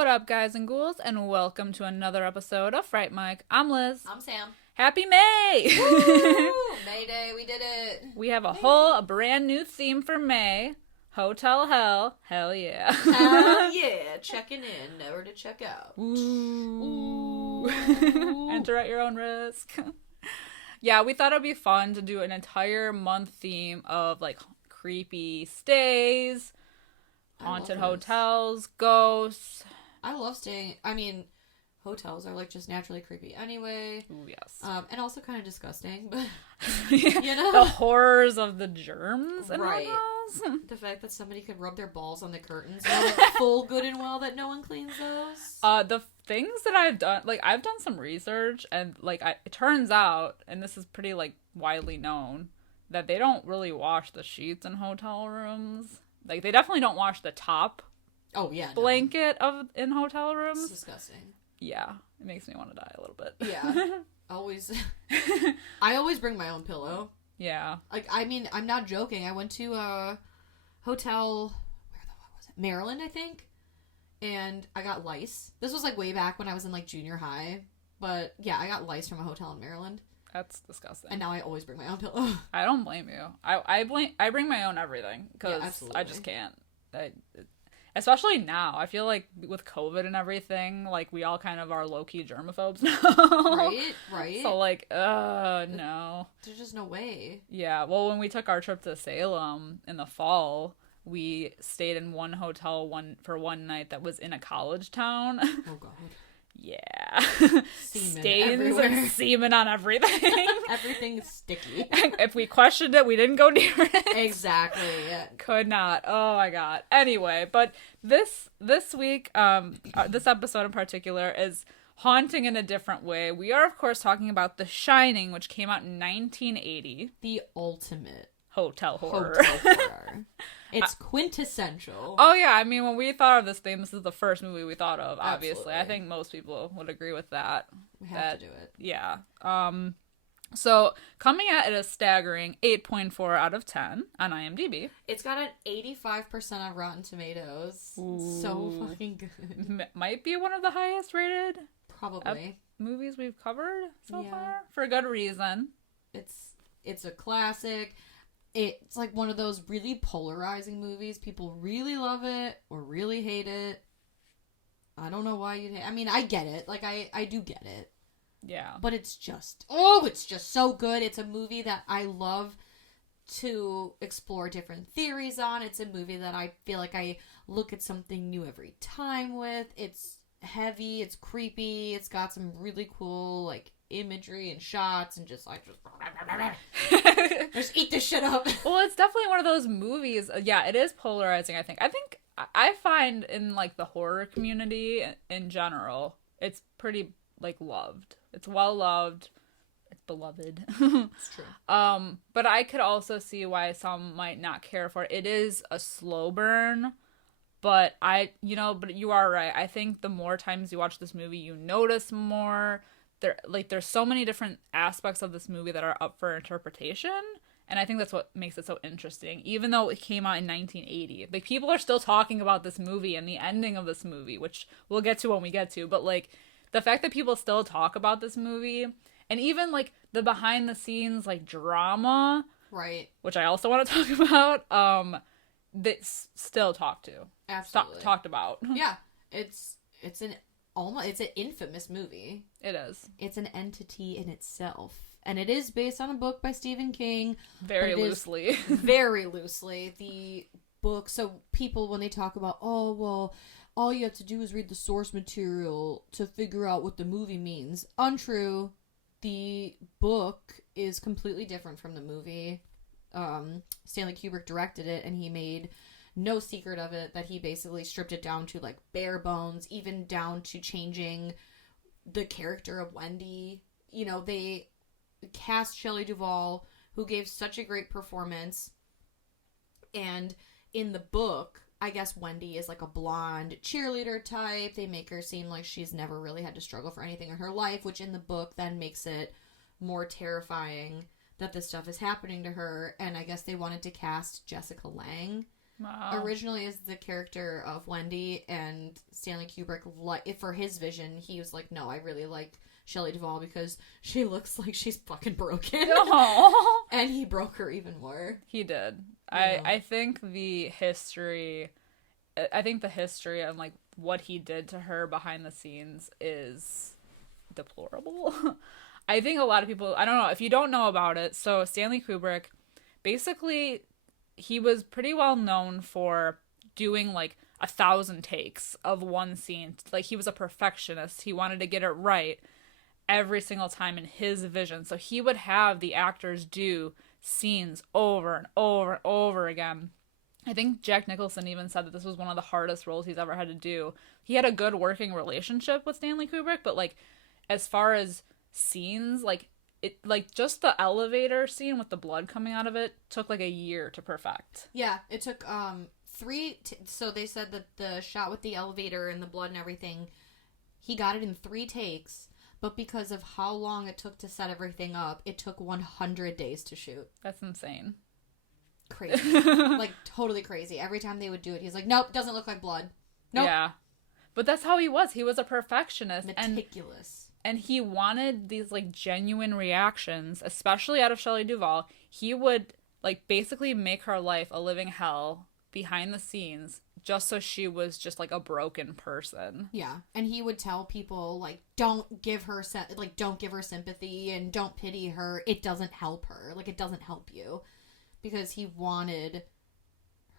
What up, guys and ghouls, and welcome to another episode of Fright Mic. I'm Liz. I'm Sam. Happy May! Woo! May Day, we did it. We have a brand new theme for May. Hotel Hell. Hell yeah. Hell yeah. Checking in, never to check out. Ooh. Enter at your own risk. Yeah, we thought it'd be fun to do an entire month theme of, like, creepy stays, haunted hotels, ghosts. I love staying. Hotels are like just naturally creepy anyway. Ooh, yes. And also kind of disgusting, but the horrors of the germs in right. hotels. The fact that somebody could rub their balls on the curtains, like full good and well that no one cleans those. The things that I've done, like I've done some research, and like it turns out, and this is pretty like widely known, that they don't really wash the sheets in hotel rooms. Like, they definitely don't wash the top blanket in hotel rooms. It's disgusting. Yeah, it makes me want to die a little bit. Yeah. I always bring my own pillow. Yeah. Like, I'm not joking. I went to a hotel, where the fuck was it? Maryland, I think. And I got lice. This was, like, way back when I was in, like, junior high. But, yeah, I got lice from a hotel in Maryland. That's disgusting. And now I always bring my own pillow. I don't blame you. I bring my own everything because I just can't. Especially now, I feel like with COVID and everything, like we all kind of are low-key germaphobes now. Right. So like, no. There's just no way. Yeah. Well, when we took our trip to Salem in the fall, we stayed in one hotel for one night that was in a college town. Oh God. Yeah. Semen Stains everywhere. and semen on everything. Everything's sticky. If we questioned it, we didn't go near it. Exactly. Could not. Oh my God. Anyway, but this week, this episode in particular is haunting in a different way. We are, of course, talking about The Shining, which came out in 1980. The ultimate Hotel horror. It's quintessential. Oh yeah, I mean, when we thought of this theme, this is the first movie we thought of, obviously. Absolutely. I think most people would agree with that. We have to do it. Yeah. So, coming at it a staggering 8.4 out of 10 on IMDb. It's got an 85% on Rotten Tomatoes. Ooh. So fucking good. Might be one of the highest rated Probably. movies we've covered so Yeah. far. For good reason. It's a classic. It's like one of those really polarizing movies. People really love it or really hate it. I don't know why you'd hate. I mean, I get it. Like, I do get it. Yeah. But it's just so good. It's a movie that I love to explore different theories on. It's a movie that I feel like I look at something new every time with. It's heavy. It's creepy. It's got some really cool, like, imagery and shots and just just eat this shit up. Well, it's definitely one of those movies. Yeah, it is polarizing, I think. I find in, like, the horror community in general, it's pretty, like, loved. It's well loved. It's beloved. It's true. But I could also see why some might not care for it. It is a slow burn, but you are right. I think the more times you watch this movie, you notice more. There's so many different aspects of this movie that are up for interpretation, and I think that's what makes it so interesting. Even though it came out in 1980, like, people are still talking about this movie and the ending of this movie, which we'll get to when we get to, but, like, the fact that people still talk about this movie, and even, like, the behind the scenes, like, drama, right, which I also want to talk about, that's still talked to. Absolutely. Talked about. Yeah. It's an infamous movie. It is. It's an entity in itself. And it is based on a book by Stephen King. Very loosely. Very loosely. The book, so people, when they talk about, oh, well, all you have to do is read the source material to figure out what the movie means. Untrue. The book is completely different from the movie. Stanley Kubrick directed it, and he made no secret of it that he basically stripped it down to, like, bare bones, even down to changing the character of Wendy. You know, they cast Shelley Duvall, who gave such a great performance, and in the book, I guess Wendy is like a blonde cheerleader type. They make her seem like she's never really had to struggle for anything in her life, which in the book then makes it more terrifying that this stuff is happening to her. And I guess they wanted to cast Jessica Lange Wow. Originally as the character of Wendy, and Stanley Kubrick, for his vision, he was like, no, I really like Shelley Duvall because she looks like she's fucking broken. No. And he broke her even more. He did. Yeah. I think the history and like what he did to her behind the scenes is deplorable. I think a lot of people, I don't know if you don't know about it. So Stanley Kubrick, basically, he was pretty well known for doing like 1,000 takes of one scene. Like, he was a perfectionist. He wanted to get it right every single time in his vision. So he would have the actors do scenes over and over and over again. I think Jack Nicholson even said that this was one of the hardest roles he's ever had to do. He had a good working relationship with Stanley Kubrick, but like, as far as scenes, like just the elevator scene with the blood coming out of it took like a year to perfect. Yeah, it took so they said that the shot with the elevator and the blood and everything, he got it in 3 takes, but because of how long it took to set everything up, it took 100 days to shoot. That's insane. Crazy. Like, totally crazy. Every time they would do it, he's like, nope, doesn't look like blood. Nope. Yeah. But that's how he was. He was a perfectionist. Meticulous. And he wanted these, like, genuine reactions, especially out of Shelley Duvall. He would, like, basically make her life a living hell behind the scenes just so she was just, like, a broken person. Yeah. And he would tell people, like, don't give her sympathy and don't pity her. It doesn't help her. Like, it doesn't help you. Because he wanted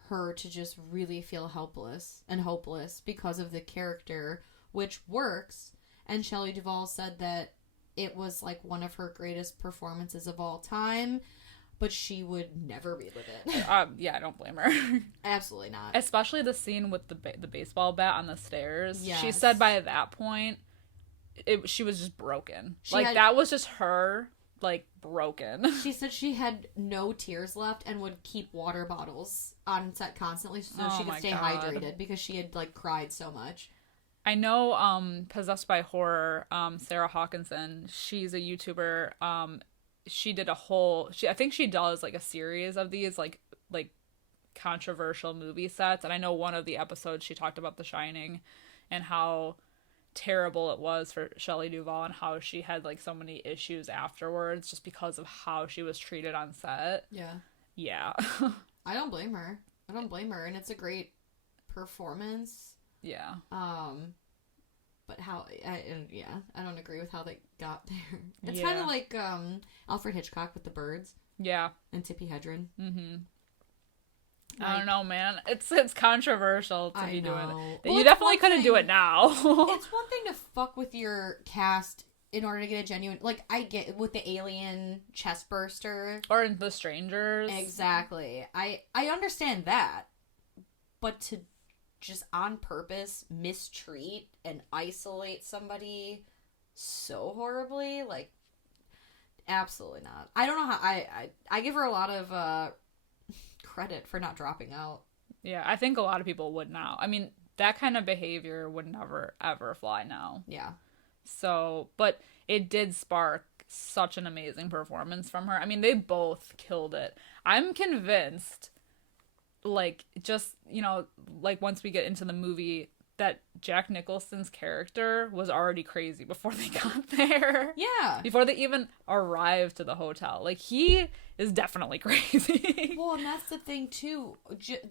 her to just really feel helpless and hopeless because of the character, which works. And Shelley Duvall said that it was like one of her greatest performances of all time, but she would never relive it. Yeah, I don't blame her. Absolutely not. Especially the scene with the baseball bat on the stairs. Yes. She said by that point, she was just broken. That was just her, like, broken. She said she had no tears left and would keep water bottles on set constantly so she could stay hydrated because she had, like, cried so much. I know, Possessed by Horror, Sarah Hawkinson, she's a YouTuber. She did I think she does, like, a series of these, like controversial movie sets. And I know one of the episodes she talked about The Shining and how terrible it was for Shelley Duvall and how she had, like, so many issues afterwards just because of how she was treated on set. Yeah. I don't blame her. And it's a great performance. Yeah. But I don't agree with how they got there. It's Yeah. kind of like Alfred Hitchcock with The Birds. Yeah. And Tippi Hedren. Mm-hmm. Like, I don't know, man. It's controversial to be doing it. Well, you definitely couldn't do it now. It's one thing to fuck with your cast in order to get a genuine, like, I get with the alien chest burster or in The Strangers. Exactly. I understand that, but to just on purpose mistreat and isolate somebody so horribly, like, absolutely not. I don't know how I give her a lot of credit for not dropping out. Yeah, I think a lot of people would now. I mean, that kind of behavior would never ever fly now. Yeah. So, but it did spark such an amazing performance from her. I mean, they both killed it. I'm convinced, like, just, like, once we get into the movie, that Jack Nicholson's character was already crazy before they got there. Yeah. Before they even arrived to the hotel. Like, he is definitely crazy. Well, and that's the thing, too.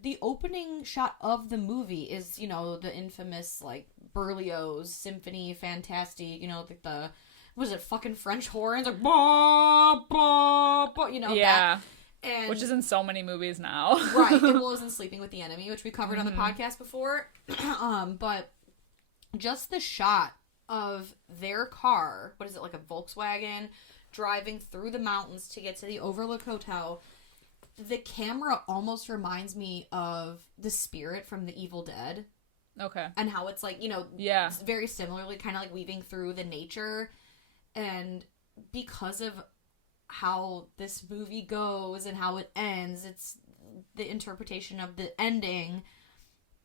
The opening shot of the movie is, the infamous, like, Berlioz Symphony Fantastique, the was it fucking French horns? Like, bah, bah, bah, yeah. That. And, which is in so many movies now. Right. It was in Sleeping with the Enemy, which we covered on the podcast before. But just the shot of their car, what is it, like a Volkswagen, driving through the mountains to get to the Overlook Hotel. The camera almost reminds me of the spirit from The Evil Dead. Okay. And how it's like, yeah, very similarly kind of like weaving through the nature. And because of how this movie goes and how it ends, it's the interpretation of the ending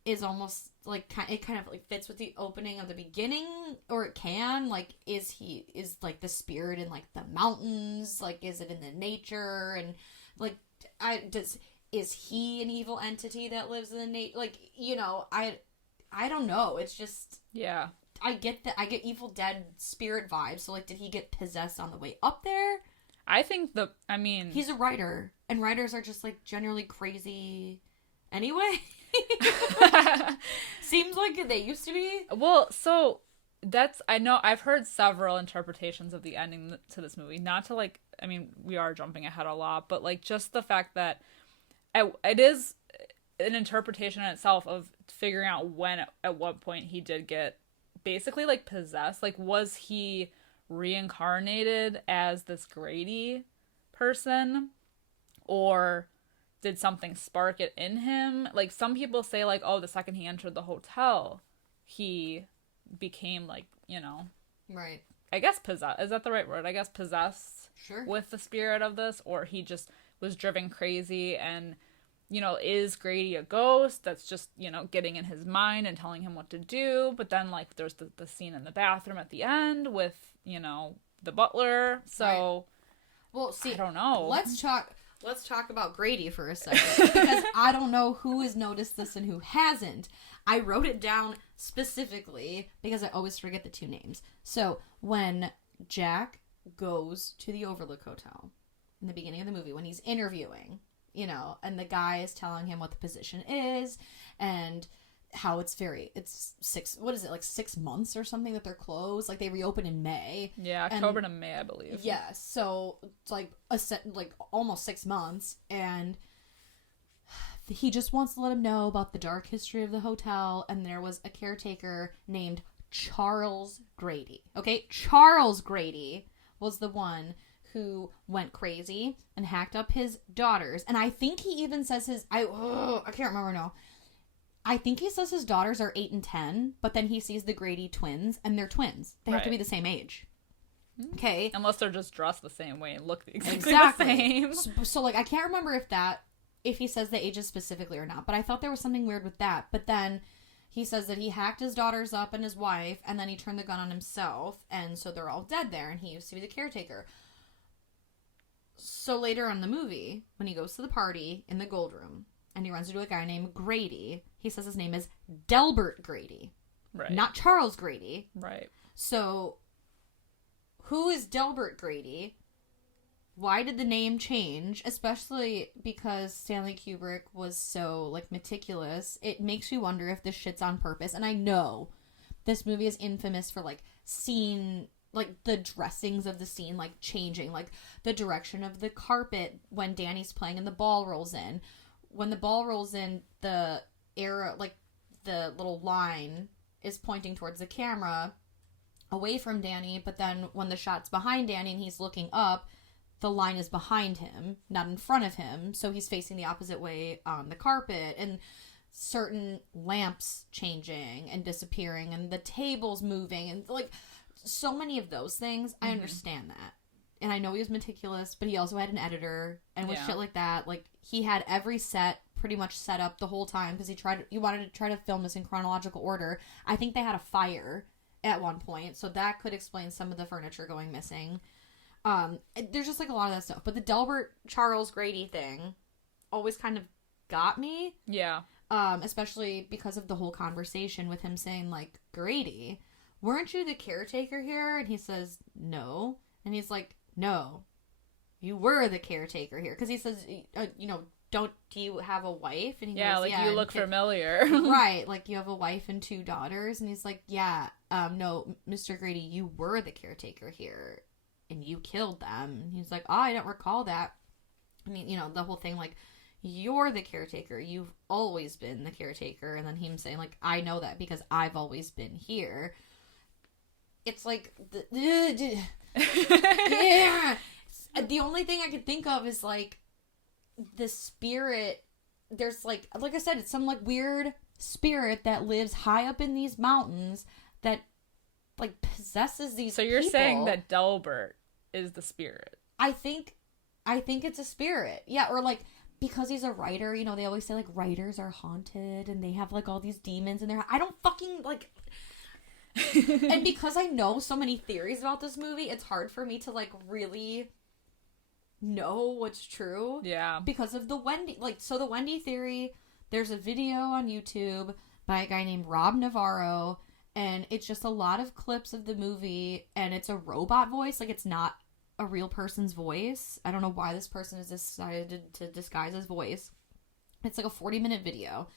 is almost like it kind of like fits with the opening of the beginning, or it can, like, is like the spirit in, like, the mountains, like, is it in the nature, and like is he an evil entity that lives in the like, you know, I don't know. It's just, yeah. I get Evil Dead spirit vibes. So like, did he get possessed on the way up there? I think he's a writer, and writers are just like generally crazy anyway. Seems like they used to be. Well, so I know I've heard several interpretations of the ending to this movie. Not to like, I mean, we are jumping ahead a lot, but like just the fact that it is an interpretation in itself of figuring out when at what point he did get basically like possessed. Like, was he reincarnated as this Grady person, or did something spark it in him? Like, some people say like, oh, the second he entered the hotel, he became like, you know, right, I guess possessed, is that the right word? I guess possessed, sure, with the spirit of this, or he just was driven crazy. And, you know, is Grady a ghost that's just, you know, getting in his mind and telling him what to do? But then like there's the scene in the bathroom at the end with, you know, the butler. So right. Well, see, I don't know. Let's talk about Grady for a second, because I don't know who has noticed this and who hasn't. I wrote it down specifically because I always forget the two names. So when Jack goes to the Overlook Hotel in the beginning of the movie, when he's interviewing, you know, and the guy is telling him what the position is and how it's 6 months or something that they're closed. Like, they reopen in May. Yeah, October to May, I believe. Yeah, so it's like almost 6 months, and he just wants to let him know about the dark history of the hotel. And there was a caretaker named Charles Grady. Okay, Charles Grady was the one who went crazy and hacked up his daughters. And I think he even says I can't remember now. I think he says his daughters are 8 and 10, but then he sees the Grady twins, and they're twins. They have to be the same age. Okay. Unless they're just dressed the same way and look exactly the same. So like, I can't remember if he says the ages specifically or not, but I thought there was something weird with that. But then he says that he hacked his daughters up and his wife, and then he turned the gun on himself, and so they're all dead there, and he used to be the caretaker. So later on in the movie, when he goes to the party in the gold room, and he runs into a guy named Grady, he says his name is Delbert Grady. Right. Not Charles Grady. Right. So, who is Delbert Grady? Why did the name change? Especially because Stanley Kubrick was so, like, meticulous. It makes you wonder if this shit's on purpose. And I know this movie is infamous for, like, the dressings of the scene, like, changing. Like, the direction of the carpet when Danny's playing and the ball rolls in. When the ball rolls in, the arrow, like, the little line is pointing towards the camera away from Danny, but then when the shot's behind Danny and he's looking up, the line is behind him, not in front of him, so he's facing the opposite way on the carpet, and certain lamps changing and disappearing, and the tables moving, and, like, so many of those things. I understand that. And I know he was meticulous, but he also had an editor, and with shit like that, like, he had every set pretty much set up the whole time, because he wanted to try to film this in chronological order. I think they had a fire at one point, so that could explain some of the furniture going missing. There's just, like, a lot of that stuff. But the Delbert Charles Grady thing always kind of got me. Yeah. Especially because of the whole conversation with him saying, like, Grady, weren't you the caretaker here? And he says, no. And he's like, no, you were the caretaker here. Because he says, you know, do you have a wife? And he goes, like, you look familiar. Right, like, you have a wife and 2 daughters. And he's like, yeah, no, Mr. Grady, you were the caretaker here, and you killed them. And he's like, oh, I don't recall that. I mean, you know, the whole thing, like, you're the caretaker. You've always been the caretaker. And then him saying, like, I know that because I've always been here. It's like, yeah. The only thing I could think of is, like, the spirit. There's, like I said, it's some, like, weird spirit that lives high up in these mountains that, like, possesses these people. So you're saying that Delbert is the spirit? I think it's a spirit. Yeah, or, like, because he's a writer, you know, they always say, like, writers are haunted and they have, like, all these demons in their... I don't fucking, like... And because I know so many theories about this movie, it's hard for me to, like, really know what's true. Yeah. Because of the Wendy, like, so the Wendy theory, there's a video on YouTube by a guy named Rob Navarro, and it's just a lot of clips of the movie, and it's a robot voice, like, it's not a real person's voice. I don't know why this person has decided to disguise his voice. It's like a 40-minute video,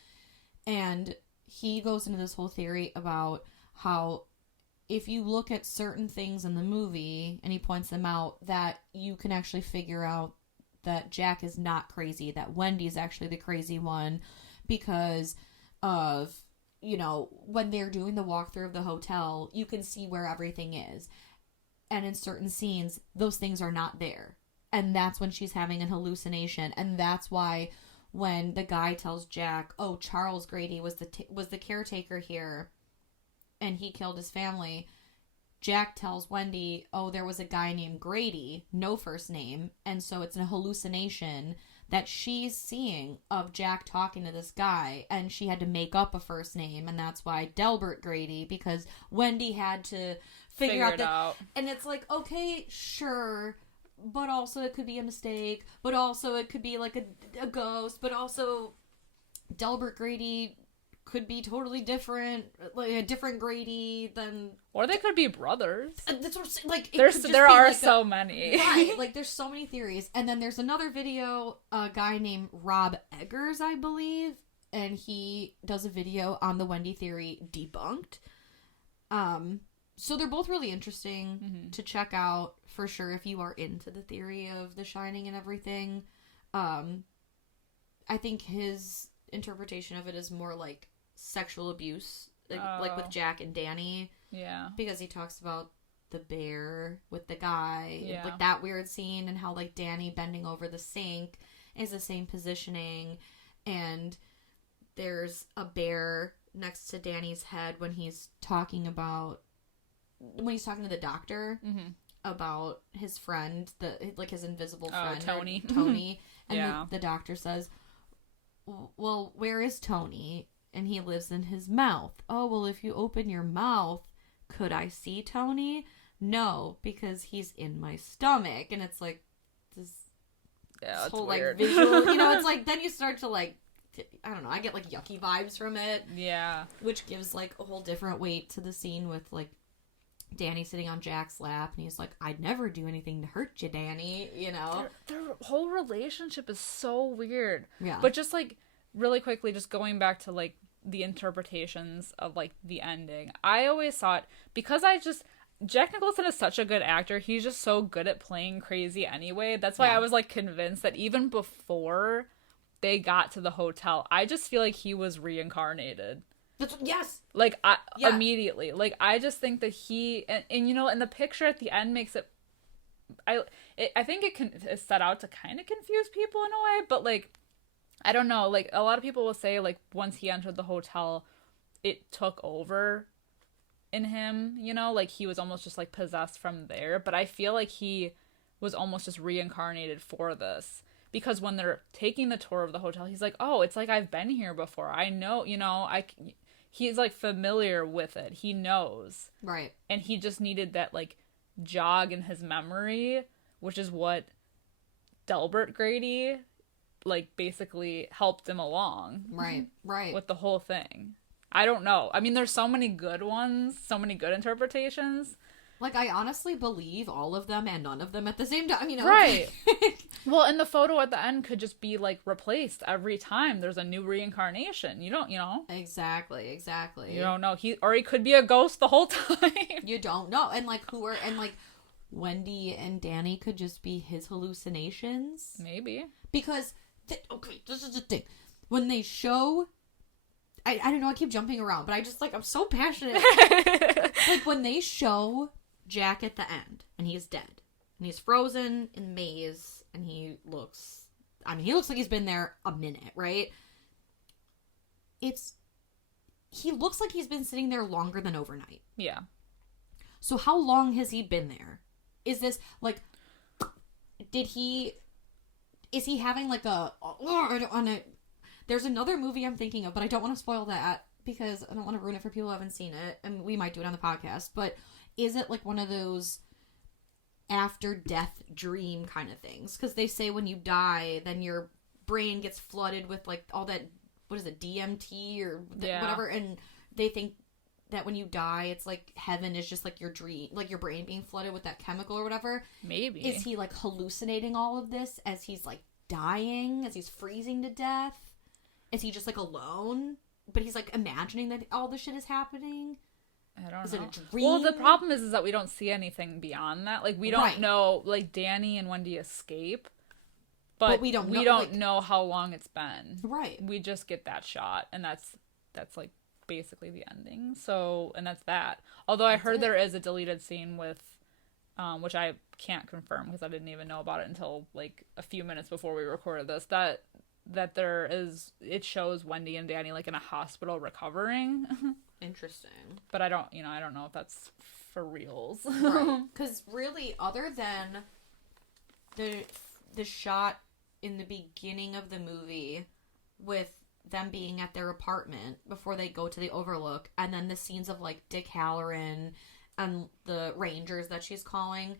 and he goes into this whole theory about how if you look at certain things in the movie, and he points them out, that you can actually figure out that Jack is not crazy, that Wendy is actually the crazy one, because of, you know, when they're doing the walkthrough of the hotel, you can see where everything is. And in certain scenes, those things are not there. And that's when she's having an hallucination. And that's why when the guy tells Jack, oh, Charles Grady was the caretaker here, and he killed his family, Jack tells Wendy, oh, there was a guy named Grady, no first name, and so it's a hallucination that she's seeing of Jack talking to this guy, and she had to make up a first name, and that's why Delbert Grady, because Wendy had to figure out that. And it's like, okay, sure, but also it could be a mistake, but also it could be like a ghost, but also Delbert Grady could be totally different, like a different Grady than... Or they could be brothers. That's what I'm saying. Like, there are like so many. Right, like there's so many theories. And then there's another video, a guy named Rob Eggers, I believe, and he does a video on the Wendy theory debunked. So they're both really interesting to check out, for sure, if you are into the theory of The Shining and everything. I think his interpretation of it is more like sexual abuse, like with Jack and Danny. Yeah. Because he talks about the bear with the guy, yeah, like that weird scene, and how like Danny bending over the sink is the same positioning, and there's a bear next to Danny's head when he's talking to the doctor about his friend, his invisible friend, Tony, and yeah, the doctor says, well, where is Tony? And he lives in his mouth. Oh, well, if you open your mouth, could I see Tony? No, because he's in my stomach. And it's like this whole weird. like visual, you know, it's like then you start to like, I don't know, I get like yucky vibes from it. Yeah. Which gives like a whole different weight to the scene with like Danny sitting on Jack's lap, and he's like, I'd never do anything to hurt you, Danny, you know? Their whole relationship is so weird. Yeah. But just like, really quickly, just going back to like the interpretations of like the ending, I always thought, because Jack Nicholson is such a good actor, he's just so good at playing crazy anyway, that's why I was like convinced that even before they got to the hotel, I just feel like he was reincarnated. Yes. Like, immediately. Like, I just think that he... And you know, and the picture at the end makes it... I think it's set out to kind of confuse people in a way, but, like, I don't know. Like, a lot of people will say, like, once he entered the hotel, it took over in him, you know? Like, he was almost just, like, possessed from there. But I feel like he was almost just reincarnated for this. Because when they're taking the tour of the hotel, he's like, oh, it's like I've been here before. I know, you know, he's like familiar with it. He knows. Right. And he just needed that like jog in his memory, which is what Delbert Grady like basically helped him along. Right. Right. With the whole thing. I don't know. I mean, there's so many good ones, so many good interpretations. Like, I honestly believe all of them and none of them at the same time, you know? Right. Well, and the photo at the end could just be, like, replaced every time there's a new reincarnation. You don't, you know? Exactly. You don't know. He could be a ghost the whole time. You don't know. And, like, Wendy and Danny could just be his hallucinations. Maybe. Because, this is the thing. When they show... I don't know, I keep jumping around, but I'm so passionate. Like, when they show Jack at the end, and he's dead, and he's frozen in the maze, and he looks like he's been there a minute, right? He looks like he's been sitting there longer than overnight. Yeah. So how long has he been there? Is this, like, is he having, like, there's another movie I'm thinking of, but I don't want to spoil that because I don't want to ruin it for people who haven't seen it, and we might do it on the podcast, but is it like one of those after death dream kind of things. Because they say when you die, then your brain gets flooded with, like, all that, what is it, DMT or whatever, and they think that when you die, it's like heaven is just like your dream, like your brain being flooded with that chemical or whatever. Maybe. Is he like hallucinating all of this as he's like dying, as he's freezing to death? Is he just like alone? But he's like imagining that all this shit is happening? I don't know. Is it a dream? Well, the problem is that we don't see anything beyond that. Like, we don't know, like, Danny and Wendy escape. But we don't know how long it's been. Right. We just get that shot, and that's like basically the ending. So, and that's that. Although I heard there is a deleted scene with, which I can't confirm because I didn't even know about it until like a few minutes before we recorded this, that there is, it shows Wendy and Danny like in a hospital recovering. Interesting. But I don't know if that's for reals. Right. Because really, other than the shot in the beginning of the movie with them being at their apartment before they go to the Overlook, and then the scenes of like Dick Halloran and the Rangers that she's calling,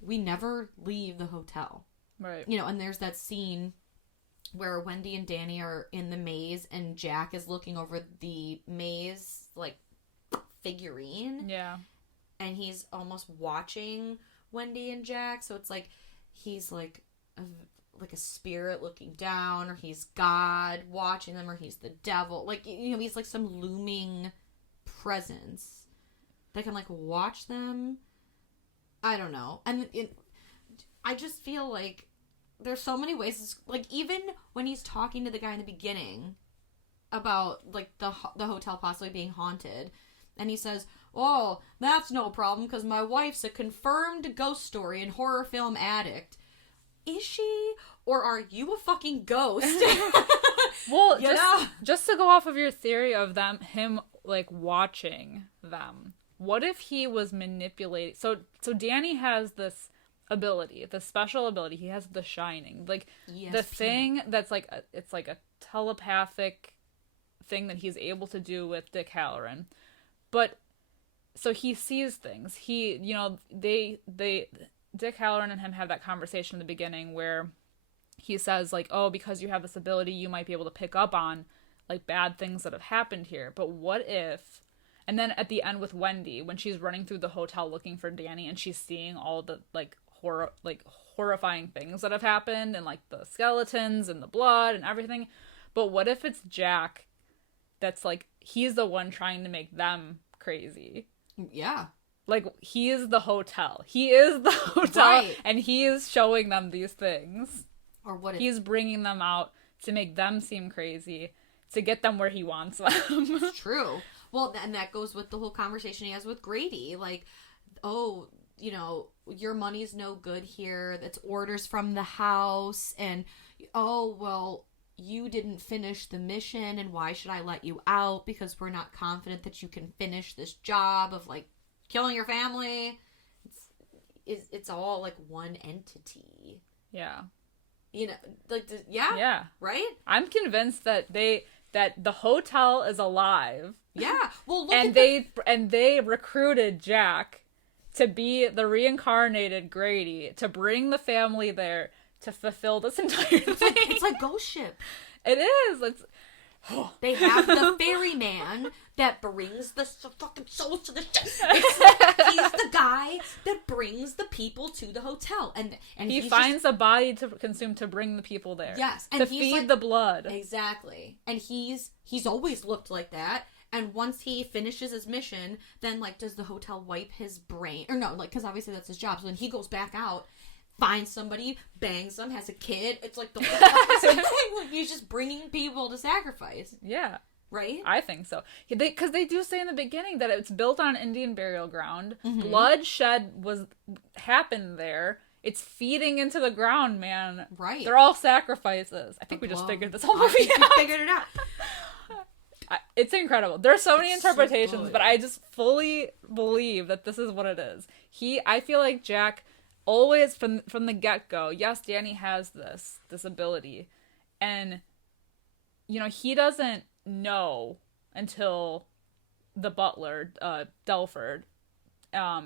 we never leave the hotel. Right. You know, and there's that scene where Wendy and Danny are in the maze and Jack is looking over the maze like figurine. Yeah. And he's almost watching Wendy and Jack, so it's like he's like a spirit looking down, or he's God watching them, or he's the devil. Like, you know, he's like some looming presence that can like watch them. I don't know. And I just feel like there's so many ways. Like, even when he's talking to the guy in the beginning about like the hotel possibly being haunted, and he says, "Oh, that's no problem because my wife's a confirmed ghost story and horror film addict." Is she? Or are you a fucking ghost? Well, just to go off of your theory of him like watching them, what if he was manipulating? So Danny has this ability, the special ability. He has the Shining, like ESP. The thing that's like it's like a telepathic thing that he's able to do with Dick Halloran. But so he sees things. He, you know, Dick Halloran and him have that conversation in the beginning where he says, like, oh, because you have this ability, you might be able to pick up on, like, bad things that have happened here. But what if... And then at the end with Wendy, when she's running through the hotel looking for Danny and she's seeing all the, like, horrifying things that have happened and, like, the skeletons and the blood and everything. But what if it's Jack that's, like, he's the one trying to make them crazy? Yeah. Like, he is the hotel. He is the hotel, right. And he is showing them these things. Or what if... He's bringing them out to make them seem crazy, to get them where he wants them. It's true. Well, and that goes with the whole conversation he has with Grady. Like, oh, you know, your money's no good here. That's orders from the house. And, oh, well, you didn't finish the mission, and why should I let you out? Because we're not confident that you can finish this job of, like, killing your family. It's all like one entity. Yeah. You know, like, yeah, right? I'm convinced that the hotel is alive. Yeah. Well, look and they recruited Jack to be the reincarnated Grady, to bring the family there to fulfill this entire thing. It's like Ghost Ship. It is. They have the ferryman that brings the fucking souls to the ship. He's the guy that brings the people to the hotel, and he finds a body to consume to bring the people there. Yes, and to feed like, the blood. Exactly, and he's always looked like that. And once he finishes his mission, then like, does the hotel wipe his brain? Or no, like, because obviously that's his job. So then he goes back out, finds somebody, bangs them, has a kid. It's like the whole thing. Like, he's just bringing people to sacrifice. Yeah. Right? I think so. Because they do say in the beginning that it's built on Indian burial ground. Mm-hmm. Bloodshed happened there. It's feeding into the ground, man. Right. They're all sacrifices. I think we just figured this whole movie out. We figured it out. It's incredible. There are so many interpretations, but I just fully believe that this is what it is. I feel like Jack always from the get-go, yes, Danny has this ability, and you know, he doesn't know until the butler, Delford,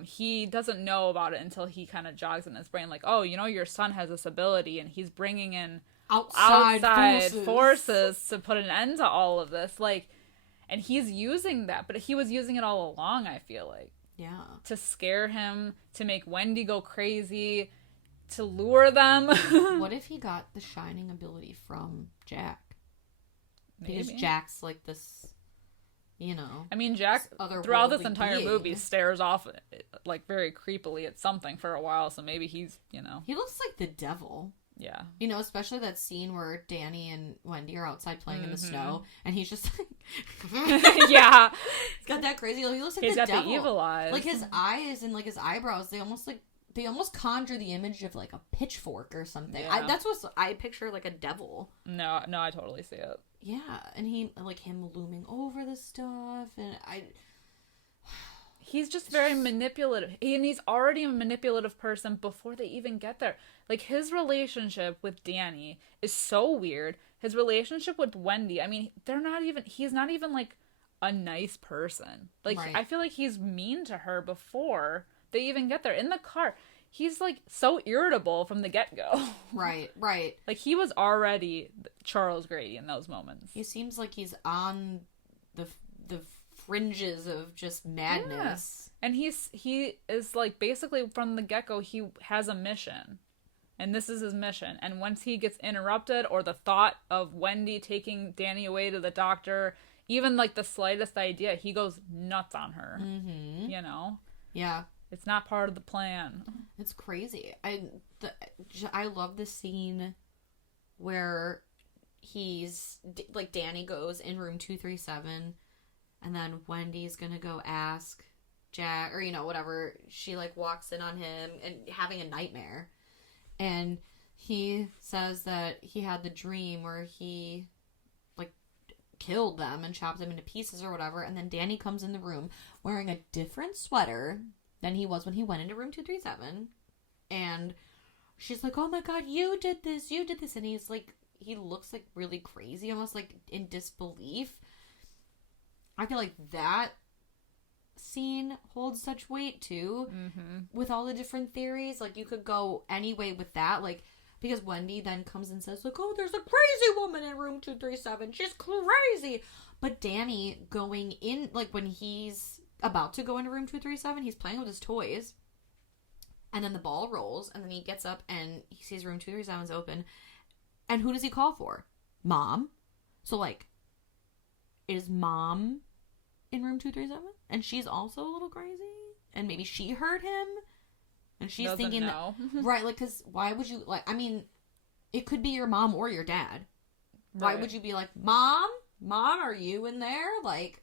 he doesn't know about it until he kind of jogs in his brain, like, oh, you know, your son has this ability, and he's bringing in outside forces to put an end to all of this. Like, and he's using that, but he was using it all along, I feel like. Yeah. To scare him, to make Wendy go crazy, to lure them. What if he got the shining ability from Jack? Maybe. Because Jack's like this, you know. I mean, Jack, throughout this entire movie, stares off, like, very creepily at something for a while, so maybe he's, you know. He looks like the devil. Yeah. You know, especially that scene where Danny and Wendy are outside playing in the snow, and he's just like... Yeah. He's got that crazy... He looks like he's the devil. He's got the evil eyes. Like, his eyes and, like, his eyebrows, they almost conjure the image of, like, a pitchfork or something. Yeah. That's what I picture, like, a devil. No, I totally see it. Yeah, and he, like, him looming over the stuff, and He's just very manipulative. And he's already a manipulative person before they even get there. Like, his relationship with Danny is so weird. His relationship with Wendy, I mean, he's not even, like, a nice person. Like, right. I feel like he's mean to her before they even get there. In the car, he's, like, so irritable from the get-go. Right. Like, he was already Charles Grady in those moments. He seems like he's on the fringes of just madness. Yeah. And he is, like, basically from the get-go, he has a mission. And this is his mission. And once he gets interrupted, or the thought of Wendy taking Danny away to the doctor, even, like, the slightest idea, he goes nuts on her. Mm-hmm. You know? Yeah. It's not part of the plan. It's crazy. I love the scene where he's, like, Danny goes in room 237, and then Wendy's gonna go ask Jack, or, you know, whatever. She, like, walks in on him and having a nightmare. And he says that he had the dream where he, like, killed them and chopped them into pieces or whatever. And then Danny comes in the room wearing a different sweater than he was when he went into room 237. And she's like, oh my God, you did this. And he's like, he looks like really crazy, almost like in disbelief. I feel like that scene holds such weight too, with all the different theories. Like, you could go any way with that, like, because Wendy then comes and says, like, oh, there's a crazy woman in room 237, she's crazy. But Danny going in, like, when he's about to go into room 237, he's playing with his toys, and then the ball rolls, and then he gets up and he sees room 237 is open, and who does he call for? Mom. So, like, is Mom in room 237? And she's also a little crazy? And maybe she heard him? And she's thinking know. That... Right, like, because why would you... Like, I mean, it could be your mom or your dad. Right. Why would you be like, Mom, are you in there? Like,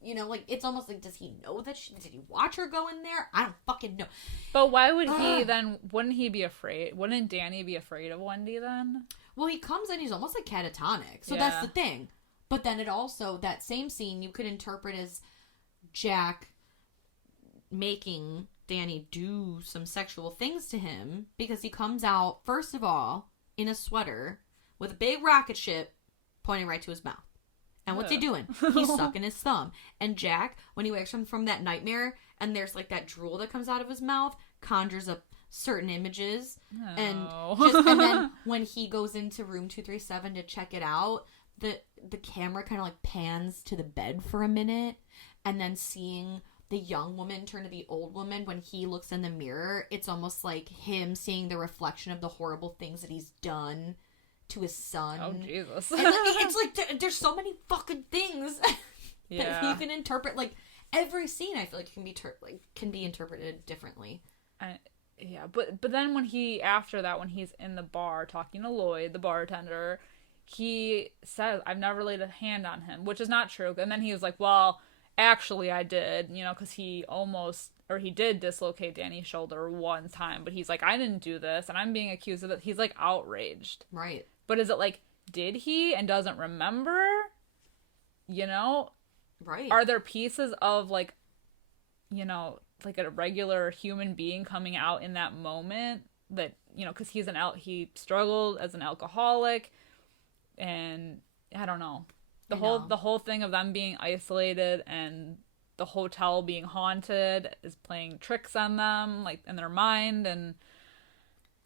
you know, like, it's almost like, does he know that did he watch her go in there? I don't fucking know. But why would he then... Wouldn't he be afraid? Wouldn't Danny be afraid of Wendy then? Well, he comes in, he's almost like catatonic. So that's the thing. But then it also, that same scene, you could interpret as Jack making Danny do some sexual things to him, because he comes out, first of all, in a sweater with a big rocket ship pointing right to his mouth. And what's he doing? He's sucking his thumb. And Jack, when he wakes from that nightmare, and there's, like, that drool that comes out of his mouth, conjures up certain images. Oh. And then when he goes into room 237 to check it out, the camera kind of, like, pans to the bed for a minute, and then seeing the young woman turn to the old woman when he looks in the mirror, it's almost like him seeing the reflection of the horrible things that he's done to his son. Oh, Jesus. And it's like, there's so many fucking things that you can interpret. Like, every scene, I feel like, can be interpreted differently. But then when he's in the bar talking to Lloyd, the bartender, he says, I've never laid a hand on him, which is not true. And then he was like, well, actually I did, you know, because he did dislocate Danny's shoulder one time, but he's like, I didn't do this, and I'm being accused of it. He's, like, outraged. Right. But is it like, did he and doesn't remember? You know? Right. Are there pieces of, like, you know, like a regular human being coming out in that moment that, you know, because he struggled as an alcoholic, and I don't know. The whole thing of them being isolated and the hotel being haunted is playing tricks on them, like in their mind, and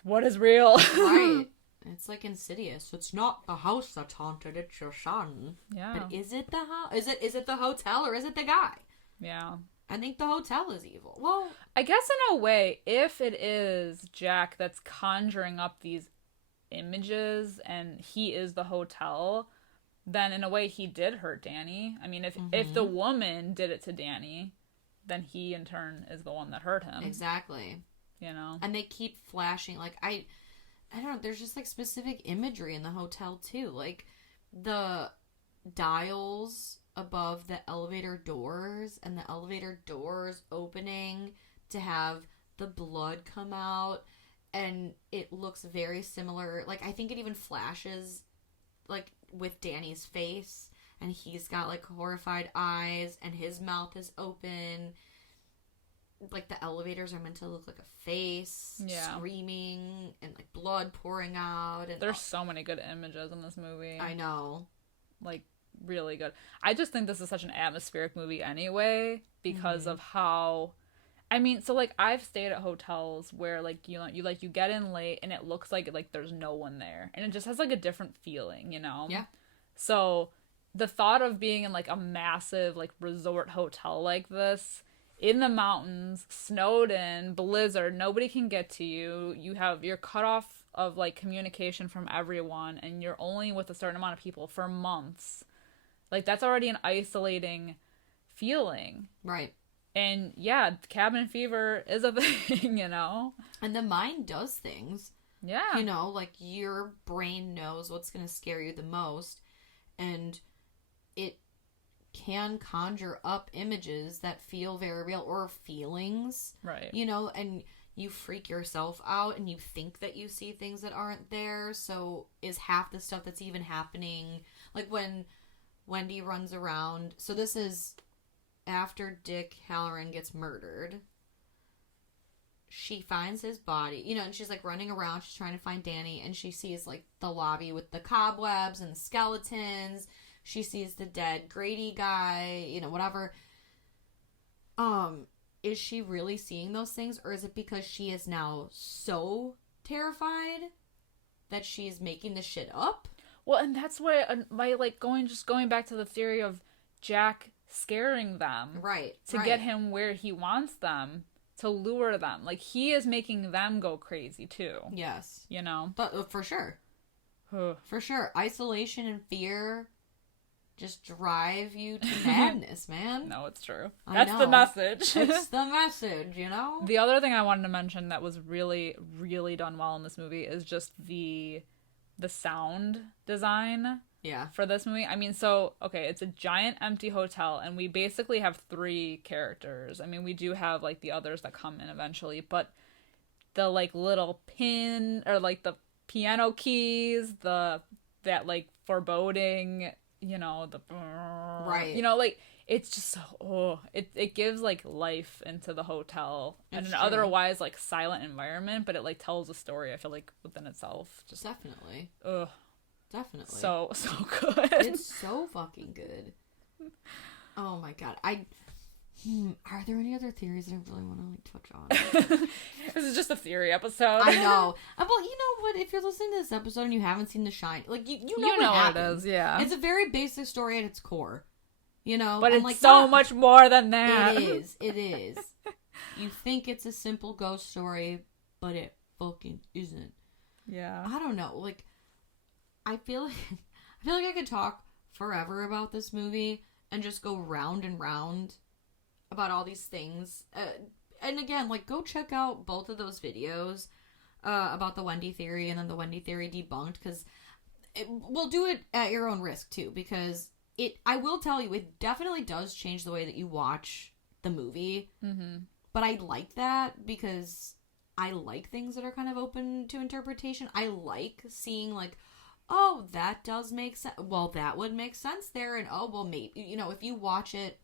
what is real. Right. It's like Insidious. It's not the house that's haunted, it's your son. Yeah. But is it the house? Is it the hotel or is it the guy? Yeah. I think the hotel is evil. Well, I guess in a way, if it is Jack that's conjuring up these images and he is the hotel, then in a way he did hurt Danny. I mean, if the woman did it to Danny, then he in turn is the one that hurt him. exactly. You know? And they keep flashing, like, I don't know, there's just, like, specific imagery in the hotel, too. Like, the dials above the elevator doors and the elevator doors opening to have the blood come out, and it looks very similar. Like, I think it even flashes, like, with Danny's face, and he's got, like, horrified eyes, and his mouth is open. Like, the elevators are meant to look like a face, screaming, and, like, blood pouring out. And there's so many good images in this movie. I know. Like, really good. I just think this is such an atmospheric movie anyway, because of how... I mean, so, like, I've stayed at hotels where, like, you get in late, and it looks like there's no one there. And it just has, like, a different feeling, you know? Yeah. So, the thought of being in, like, a massive, like, resort hotel like this... in the mountains, snowed in, blizzard, nobody can get to you. You're cut off of, like, communication from everyone, and you're only with a certain amount of people for months. Like, that's already an isolating feeling. Right. And, yeah, cabin fever is a thing, you know? And the mind does things. Yeah. You know, like, your brain knows what's going to scare you the most, and it can conjure up images that feel very real, or feelings, right? You know, and you freak yourself out and you think that you see things that aren't there. So is half the stuff that's even happening, like when Wendy runs around. So this is after Dick Halloran gets murdered. She finds his body, you know, and she's like running around, she's trying to find Danny, and she sees like the lobby with the cobwebs and the skeletons. She sees the dead Grady guy, you know, whatever. Is she really seeing those things, or is it because she is now so terrified that she's making the shit up? Well, and that's why my going back to the theory of Jack scaring them, right, to get him where he wants them, to lure them. Like, he is making them go crazy too. Yes, you know, but for sure, for sure, isolation and fear just drive you to madness, man. No, it's true. That's the message. It's the message, you know? The other thing I wanted to mention that was really, really done well in this movie is just the sound design for this movie. I mean, so, okay, it's a giant empty hotel, and we basically have 3 characters. I mean, we do have, like, the others that come in eventually, but the, like, little pin, or, like, the piano keys, that, like, foreboding... you know, the right, you know, like, it's just so it gives like life into the hotel and an otherwise like silent environment, but it like tells a story, I feel like, within itself. Just definitely so good. It's so fucking good. Oh my god. Are there any other theories that I really want to like touch on? This is just a theory episode. I know. Well, you know what? If you're listening to this episode and you haven't seen The Shine, like you know what it is. Yeah, it's a very basic story at its core. You know, but and it's like, so much more than that. It is. You think it's a simple ghost story, but it fucking isn't. Yeah. I don't know. Like, I feel like I could talk forever about this movie and just go round and round about all these things. And again, like, go check out both of those videos about the Wendy theory and then the Wendy theory debunked, because we'll do it at your own risk too, because I will tell you, it definitely does change the way that you watch the movie. Mm-hmm. But I like that because I like things that are kind of open to interpretation. I like seeing, like, oh, that does make sense. Well, that would make sense there. And, oh, well, maybe, you know, if you watch it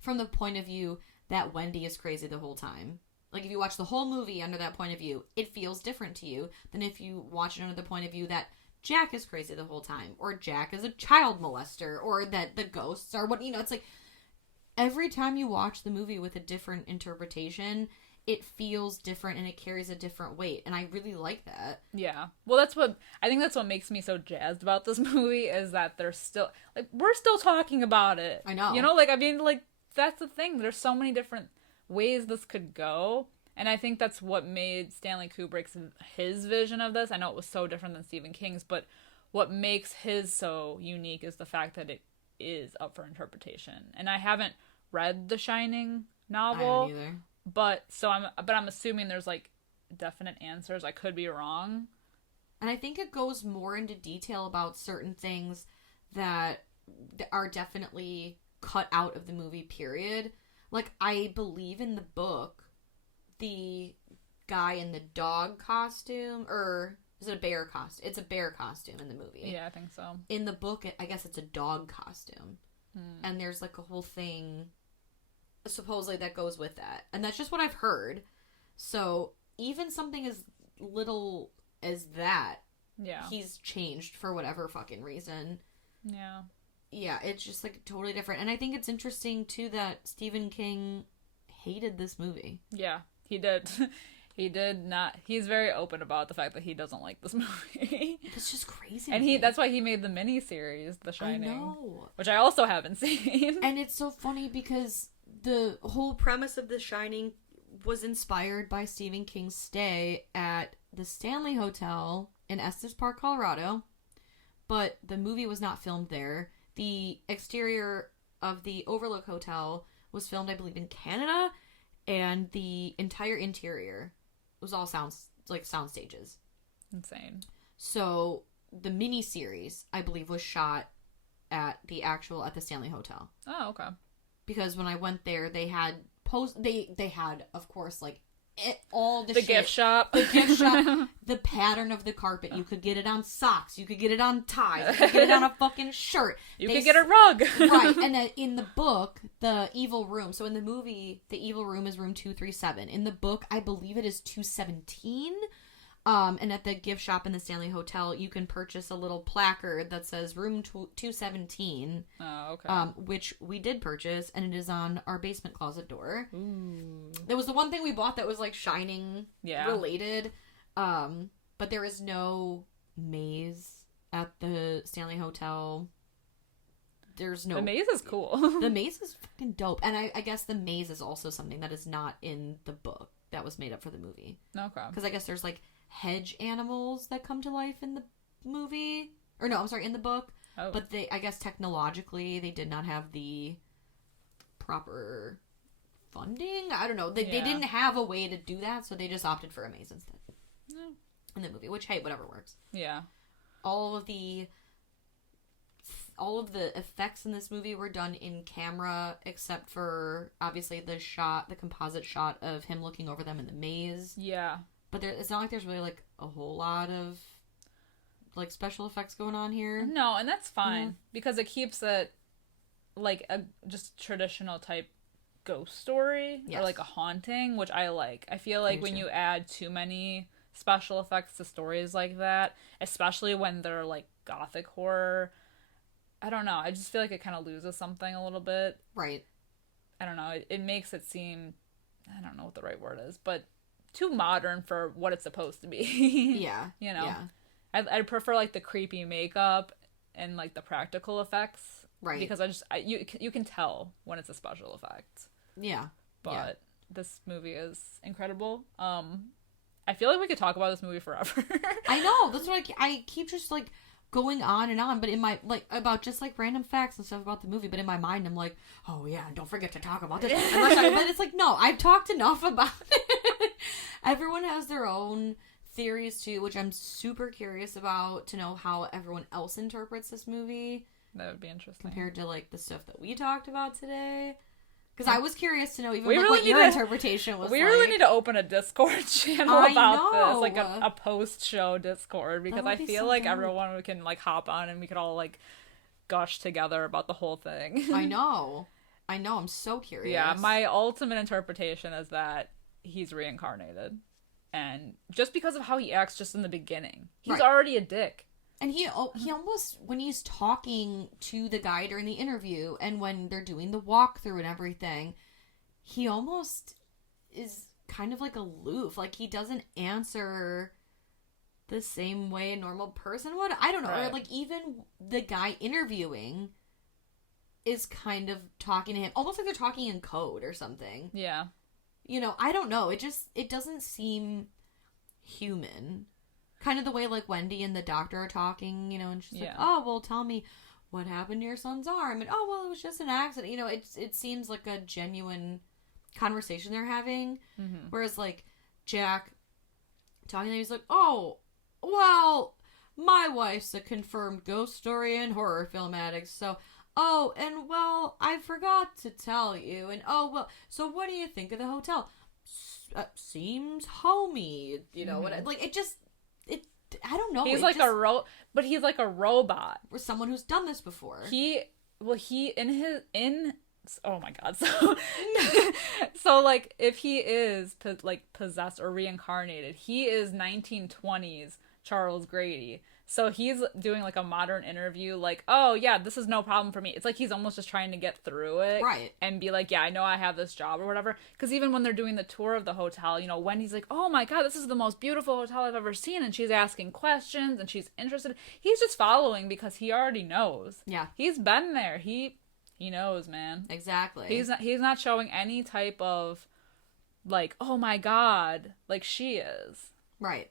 from the point of view that Wendy is crazy the whole time. Like, if you watch the whole movie under that point of view, it feels different to you than if you watch it under the point of view that Jack is crazy the whole time, or Jack is a child molester, or that the ghosts are what, you know, it's like, every time you watch the movie with a different interpretation, it feels different and it carries a different weight, and I really like that. Yeah. Well, I think that's what makes me so jazzed about this movie, is that they're still, like, we're still talking about it. I know. You know, like, I mean, like, that's the thing. There's so many different ways this could go, and I think that's what made Stanley Kubrick's, his vision of this. I know it was so different than Stephen King's, but what makes his so unique is the fact that it is up for interpretation. And I haven't read The Shining novel. I haven't either. But I'm assuming there's like definite answers. I could be wrong. And I think it goes more into detail about certain things that are definitely cut out of the movie, period. Like, I believe in the book, the guy in the dog costume, or is it a bear costume? It's a bear costume in the movie. Yeah, I think so. In the book, I guess it's a dog costume. And there's like a whole thing supposedly that goes with that, and that's just what I've heard. So even something as little as that, he's changed for whatever fucking reason. Yeah, it's just like totally different. And I think it's interesting too that Stephen King hated this movie. Yeah, he did. He did not. He's very open about the fact that he doesn't like this movie. That's just crazy. And that's why he made the miniseries The Shining, I know, which I also haven't seen. And it's so funny because the whole premise of The Shining was inspired by Stephen King's stay at the Stanley Hotel in Estes Park, Colorado. But the movie was not filmed there. The exterior of the Overlook Hotel was filmed, I believe, in Canada. And the entire interior was all sound stages. Insane. So the miniseries, I believe, was shot at the Stanley Hotel. Oh, okay. Because when I went there, they had they had, of course, like all the gift shop, the pattern of the carpet. You could get it on socks, you could get it on ties, you could get it on a fucking shirt. You could get a rug, right? And then in the book, the evil room. So in the movie, the evil room is room 237. In the book, I believe it is 217. And at the gift shop in the Stanley Hotel, you can purchase a little placard that says room 217. Oh, okay. Which we did purchase, and it is on our basement closet door. Ooh. That was the one thing we bought that was like Shining related. But there is no maze at the Stanley Hotel. There's no... The maze is cool. The maze is fucking dope. And I guess the maze is also something that is not in the book that was made up for the movie. Okay. Because I guess there's like hedge animals that come to life in the movie. Or no, I'm sorry, in the book. Oh. But I guess technologically they did not have the proper funding. I don't know. They didn't have a way to do that, so they just opted for a maze instead. Yeah. In the movie, which, hey, whatever works. Yeah. All of the effects in this movie were done in camera, except for obviously the composite shot of him looking over them in the maze. Yeah. But it's not like there's really like a whole lot of like special effects going on here. No, and that's fine because it keeps it like a just traditional type ghost story or like a haunting, which I like. I feel like when you add too many special effects to stories like that, especially when they're like gothic horror, I don't know. I just feel like it kind of loses something a little bit. Right. I don't know. It makes it seem, I don't know what the right word is, but too modern for what it's supposed to be. Yeah. You know? Yeah. I prefer like the creepy makeup and like the practical effects. Right. Because you can tell when it's a special effect. Yeah. But this movie is incredible. I feel like we could talk about this movie forever. I know. That's what I keep just like going on and on, but in my about just like random facts and stuff about the movie, but in my mind I'm like, oh yeah, don't forget to talk about this. But it's like, no, I've talked enough about it. Everyone has their own theories too, which I'm super curious about to know how everyone else interprets this movie. That would be interesting compared to like the stuff that we talked about today. Because I was curious to know even what your interpretation was. We really need to open a Discord channel about this, like a post-show Discord, because I feel like everyone can like hop on and we could all like gush together about the whole thing. I know. I'm so curious. Yeah, my ultimate interpretation is that he's reincarnated, and just because of how he acts just in the beginning, he's already a dick. And he almost, when he's talking to the guy during the interview and when they're doing the walkthrough and everything, he almost is kind of like aloof. Like, he doesn't answer the same way a normal person would. I don't know. Right. Or, like, even the guy interviewing is kind of talking to him almost like they're talking in code or something. Yeah. You know, I don't know. It doesn't seem human. Kind of the way, like, Wendy and the doctor are talking, you know, and she's like, oh, well, tell me what happened to your son's arm. And, oh, well, it was just an accident. You know, it seems like a genuine conversation they're having. Mm-hmm. Whereas, like, Jack talking, he's like, oh, well, my wife's a confirmed ghost story and horror film addict, so, oh, and, well, I forgot to tell you, and, oh, well, so what do you think of the hotel? Seems homey, you know, Mm-hmm. like, I don't know. He's like but he's like a robot. Or someone who's done this before. Oh my god. So like, if he is possessed or reincarnated, he is 1920s Charles Grady. So he's doing like a modern interview, like, oh yeah, this is no problem for me. It's like he's almost just trying to get through it, right? And be like, yeah, I know I have this job or whatever. Because even when they're doing the tour of the hotel, you know, Wendy's like, oh my god, this is the most beautiful hotel I've ever seen, and she's asking questions and she's interested. He's just following because he already knows. Yeah, he's been there. He knows, man. Exactly. He's not showing any type of like, oh my god, like she is. Right.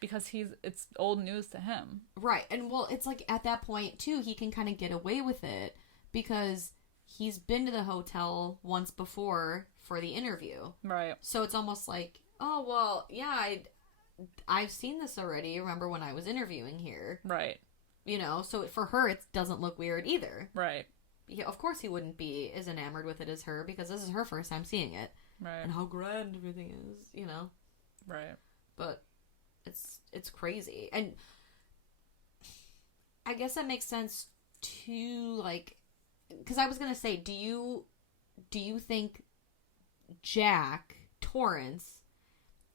Because it's old news to him. Right. And, well, it's like at that point, too, he can kind of get away with it because he's been to the hotel once before for the interview. Right. So it's almost like, oh, well, yeah, I've seen this already. Remember when I was interviewing here? Right. You know, so for her, it doesn't look weird either. Right. Yeah, of course he wouldn't be as enamored with it as her because this is her first time seeing it. Right. And how grand everything is, you know? Right. But it's crazy. And I guess that makes sense too, like, because I was gonna say, do you think Jack Torrance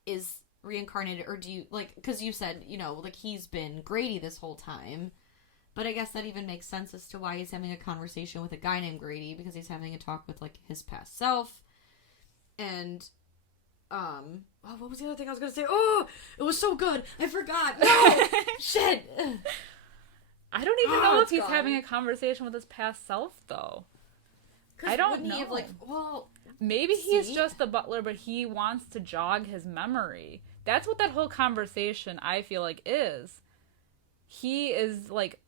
is reincarnated, or do you, like, because you said, you know, like, he's been Grady this whole time, but I guess that even makes sense as to why he's having a conversation with a guy named Grady, because he's having a talk with, like, his past self. And what was the other thing I was gonna say? Oh, it was so good. I forgot. No, shit. I don't even know if he's gone. having a conversation with his past self, though. I don't know. Have, like, well, maybe he's just the butler, but he wants to jog his memory. That's what that whole conversation, I feel like, is. He is, like,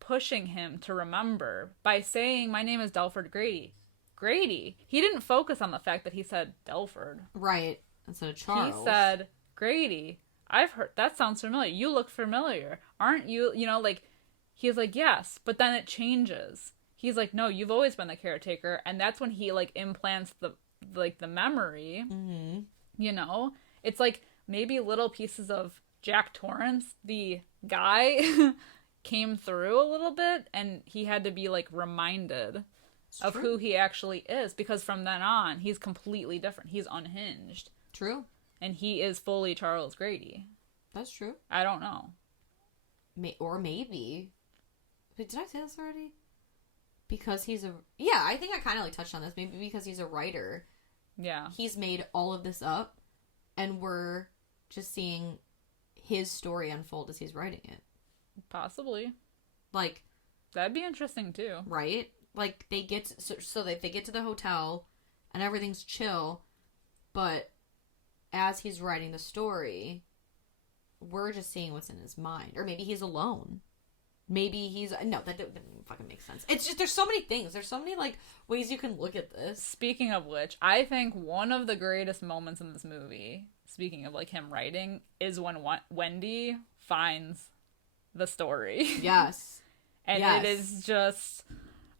pushing him to remember by saying, my name is Delford Grady. Grady. He didn't focus on the fact that he said Delford. Right. Instead of Charles. He said, Grady. I've heard, that sounds familiar. You look familiar. Aren't you, you know, like, he's like, yes, but then it changes. He's like, no, you've always been the caretaker, and that's when he, like, implants the memory, mm-hmm. you know? It's like, maybe little pieces of Jack Torrance, the guy, came through a little bit, and he had to be, like, reminded of who he actually is, because from then on, he's completely different. He's unhinged. True. And he is fully Charles Grady. That's true. I don't know. Or maybe. Wait, did I say this already? Because he's a... Yeah, I think I kind of, like, touched on this. Maybe because he's a writer. Yeah. He's made all of this up, and we're just seeing his story unfold as he's writing it. Possibly. Like... That'd be interesting, too. Right? Like, they get... So they get to the hotel, and everything's chill, but as he's writing the story, we're just seeing what's in his mind. Or maybe he's alone. Maybe he's... No, that doesn't fucking make sense. It's just, there's so many things. There's so many, like, ways you can look at this. Speaking of which, I think one of the greatest moments in this movie, speaking of, like, him writing, is when Wendy finds the story. Yes. And yes. It is just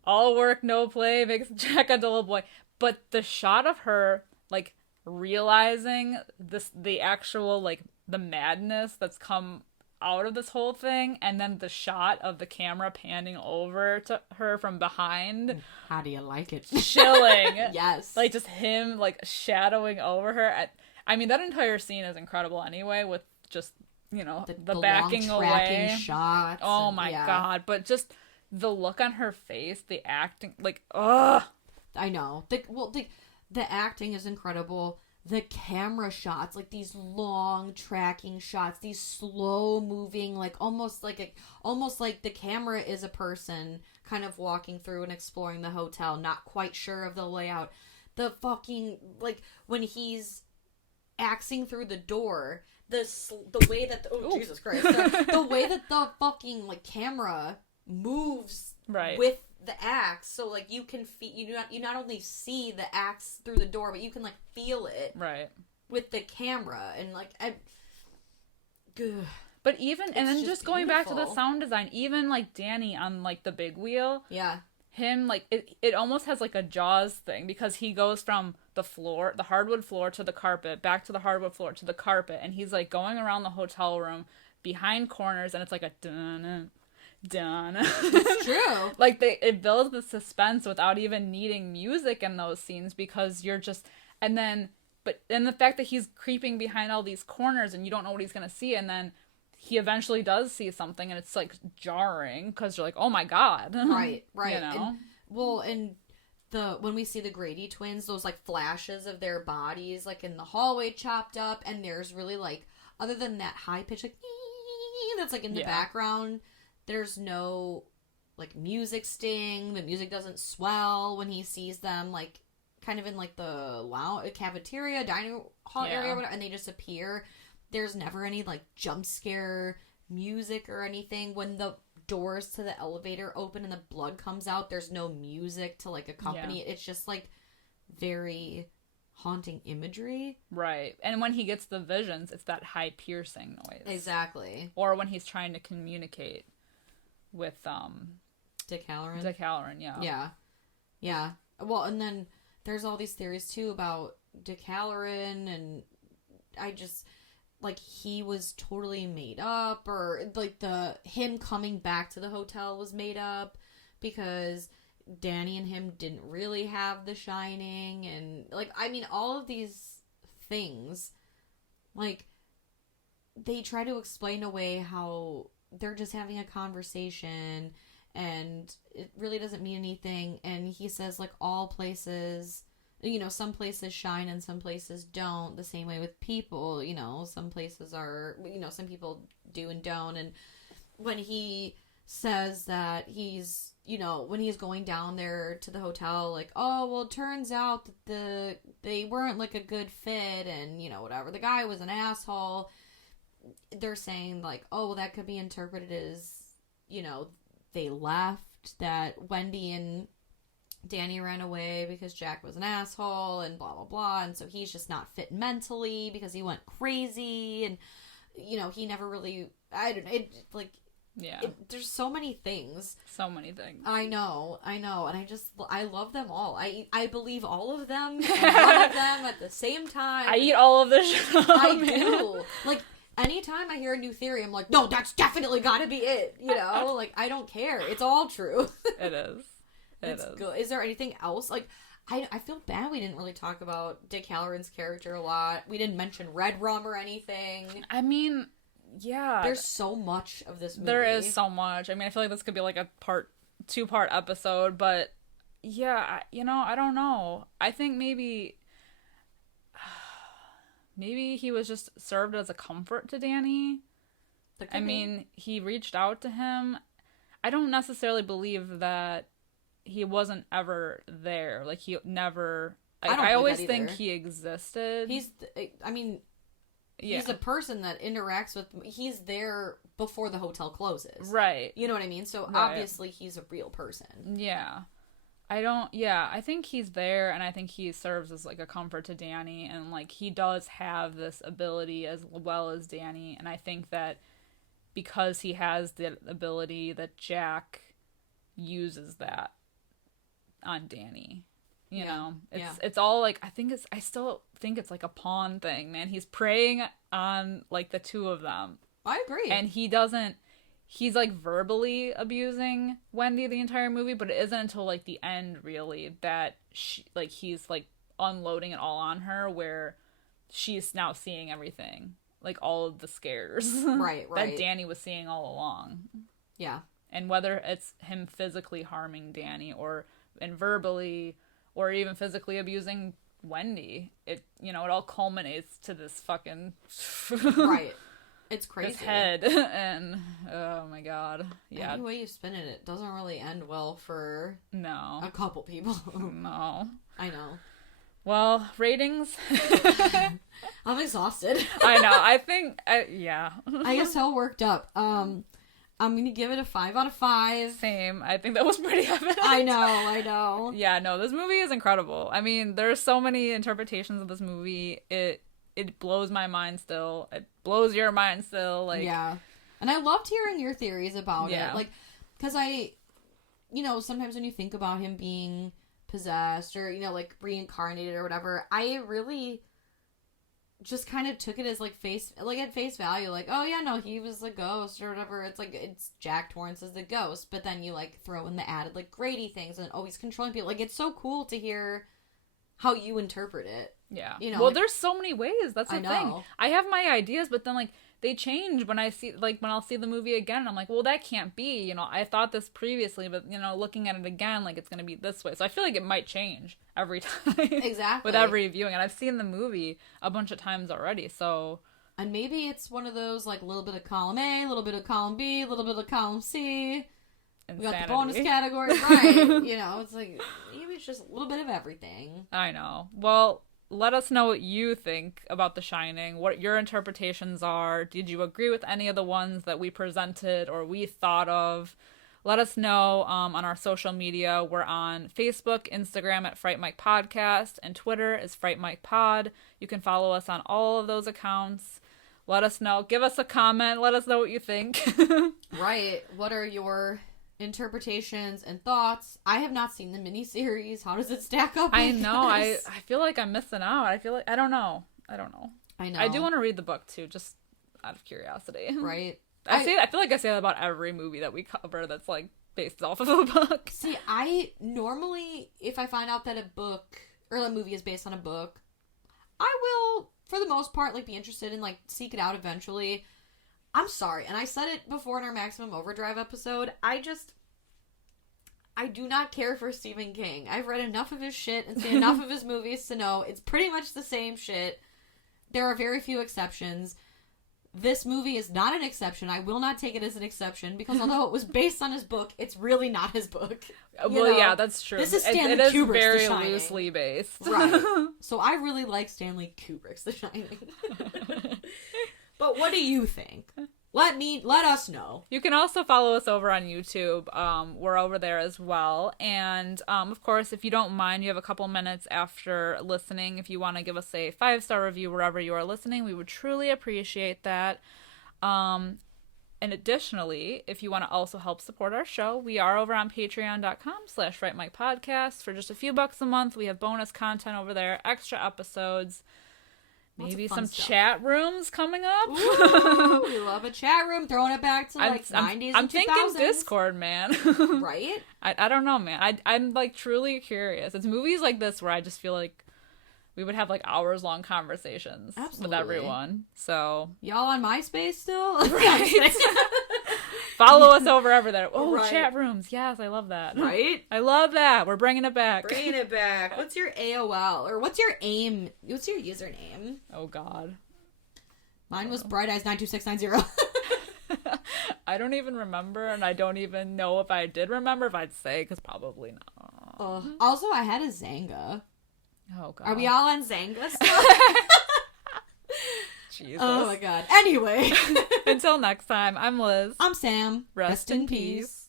all work, no play, makes Jack a dull boy. But the shot of her, like, realizing the actual, like, the madness that's come out of this whole thing, and then the shot of the camera panning over to her from behind. How do you like it? Chilling. Yes. Like, just him, like, shadowing over her. I mean, that entire scene is incredible anyway, with just you know, the long backing tracking away shots. Oh and, my yeah. god! But just the look on her face, the acting, like, ugh. I know. The acting is incredible. The camera shots, like these long tracking shots, these slow moving, like almost like the camera is a person kind of walking through and exploring the hotel, not quite sure of the layout. The fucking, like, when he's axing through the door, the way that Jesus Christ, the way that the fucking, like, camera moves with the axe, so, like, you can you not only see the axe through the door, but you can, like, feel it with the camera, and, like, but even, and then just going back to the sound design, even, like, Danny on, like, the big wheel, him, like, it almost has, like, a Jaws thing, because he goes from the floor, the hardwood floor, to the carpet, back to the hardwood floor, to the carpet, and he's, like, going around the hotel room, behind corners, and it's like a dun It's true. Like, it builds the suspense without even needing music in those scenes, because you're just, and then the fact that he's creeping behind all these corners and you don't know what he's gonna see, and then he eventually does see something, and it's, like, jarring, because you're like, oh my god. Right. You know? And when we see the Grady twins, those, like, flashes of their bodies, like, in the hallway chopped up, and there's really, like, other than that high pitch, like, that's, like, in the background, there's no, like, music sting. The music doesn't swell when he sees them, like, kind of in, like, the cafeteria, dining hall area, whatever, and they just appear. There's never any, like, jump scare music or anything. When the doors to the elevator open and the blood comes out, there's no music to, like, accompany it. It's just, like, very haunting imagery. Right. And when he gets the visions, it's that high piercing noise. Exactly. Or when he's trying to communicate with Dick Halloran. Yeah. Well, and then there's all these theories too about Dick Halloran, and I just, like, he was totally made up, or, like, him coming back to the hotel was made up because Danny and him didn't really have the Shining, and, like, I mean, all of these things, like, they try to explain away how they're just having a conversation and it really doesn't mean anything. And he says, like, all places, you know, some places shine and some places don't. The same way with people, you know, some places are, you know, some people do and don't. And when he says that he's, you know, when he's going down there to the hotel, like, oh, well, it turns out that they weren't, like, a good fit, and, you know, whatever, the guy was an asshole. They're saying, like, oh, well, that could be interpreted as, you know, they left, that Wendy and Danny ran away because Jack was an asshole, and blah, blah, blah, and so he's just not fit mentally because he went crazy, and, you know, he never really, I don't know, there's so many things. I know, and I love them all. I believe all of them, and one of them at the same time. I eat all of this shit. I do. Like, anytime I hear a new theory, I'm like, no, that's definitely gotta be it. You know, like, I don't care. It's all true. It is. It's good. Is there anything else? Like, I feel bad we didn't really talk about Dick Halloran's character a lot. We didn't mention Red Rum or anything. I mean, yeah. There's so much of this movie. There is so much. I mean, I feel like this could be like a two-part episode, but yeah, you know, I don't know. I think maybe he was just served as a comfort to Danny. I mean, he reached out to him. I don't necessarily believe that he wasn't ever there. Like, he never... I always think he existed. He's a person that interacts with... He's there before the hotel closes. Right. You know what I mean? So, obviously, he's a real person. Yeah. I think he's there, and I think he serves as, like, a comfort to Danny, and, like, he does have this ability as well as Danny, and I think that because he has the ability, that Jack uses that on Danny. You know? It's all, like, I still think it's, like, a pawn thing, man. He's preying on, like, the two of them. I agree. And he's, like, verbally abusing Wendy the entire movie, but it isn't until, like, the end, really, that he's, like, unloading it all on her, where she's now seeing everything. like all of the scares Right. that Danny was seeing all along. Yeah. And whether it's him physically harming Danny and verbally or even physically abusing Wendy, it all culminates to this fucking right. It's crazy. His head. And oh my god. Yeah. Any way you spin it doesn't really end well for a couple people. No. I know. Well, ratings. I'm exhausted. I know. I think yeah. I get so worked up. I'm gonna give it a 5 out of 5. Same. I think that was pretty evident. I know. Yeah, no, this movie is incredible. I mean, there's so many interpretations of this movie. It blows my mind still. It blows your mind still. Like, yeah. And I loved hearing your theories about it. Like, because sometimes when you think about him being possessed or, like, reincarnated or whatever, I really just kind of took it as, like, at face value. Like, oh, yeah, no, he was a ghost or whatever. It's, like, it's Jack Torrance as the ghost. But then you, like, throw in the added, like, Grady things and always controlling people. Like, it's so cool to hear how you interpret it. Yeah. Well, like, there's so many ways. That's the thing. I have my ideas, but then, like, they change when I'll see the movie again. I'm like, well, that can't be. I thought this previously, but, looking at it again, like, it's going to be this way. So I feel like it might change every time. Exactly. With every viewing. And I've seen the movie a bunch of times already, so. And maybe it's one of those, like, a little bit of column A, a little bit of column B, a little bit of column C. Insanity. We got the bonus category, right? It's like, maybe it's just a little bit of everything. I know. Well, let us know what you think about The Shining, what your interpretations are. Did you agree with any of the ones that we presented or we thought of? Let us know on our social media. We're on Facebook, Instagram at Fright Mic Podcast, and Twitter is Fright Mic Pod. You can follow us on all of those accounts. Let us know. Give us a comment. Let us know what you think. Right. What are your interpretations and thoughts? I have not seen the miniseries. How does it stack up? I know. I feel like I'm missing out. I don't know. I know. I do want to read the book too, just out of curiosity. Right. I feel like I say that about every movie that we cover that's like based off of a book. See, I normally, if I find out that a book or a movie is based on a book, I will, for the most part, like, be interested and, like, seek it out eventually. I'm sorry, and I said it before in our Maximum Overdrive episode, I do not care for Stephen King. I've read enough of his shit and seen enough of his movies to know it's pretty much the same shit. There are very few exceptions. This movie is not an exception. I will not take it as an exception, because although it was based on his book, it's really not his book. Yeah, that's true. This is Stanley Kubrick's The very Shining. loosely based. Right. So I really like Stanley Kubrick's The Shining. But what do you think? Let us know. You can also follow us over on YouTube. We're over there as well. And, of course, if you don't mind, you have a couple minutes after listening. If you want to give us a 5-star review wherever you are listening, we would truly appreciate that. And additionally, if you want to also help support our show, we are over on patreon.com/FrightMicPodcast. For just a few bucks a month, we have bonus content over there, extra episodes. Maybe some stuff. Chat rooms coming up. Ooh, we love a chat room. Throwing it back to like 90s and 2000s. I'm thinking Discord, man. Right? I don't know, man. I'm like truly curious. It's movies like this where I just feel like we would have like hours long conversations with everyone. So y'all on MySpace still? Right. Follow us over there. Oh, right. Chat rooms. Yes, I love that. Right? I love that. We're bringing it back. Bringing it back. What's your AOL? Or what's your AIM? What's your username? Oh, God. Mine was Bright Eyes 92690. I don't even remember, and I don't even know if I did remember if I'd say, because probably not. Also, I had a Zanga. Oh, God. Are we all on Zanga still? Jesus. Oh, my God. Anyway. Until next time, I'm Liz. I'm Sam. Rest in peace.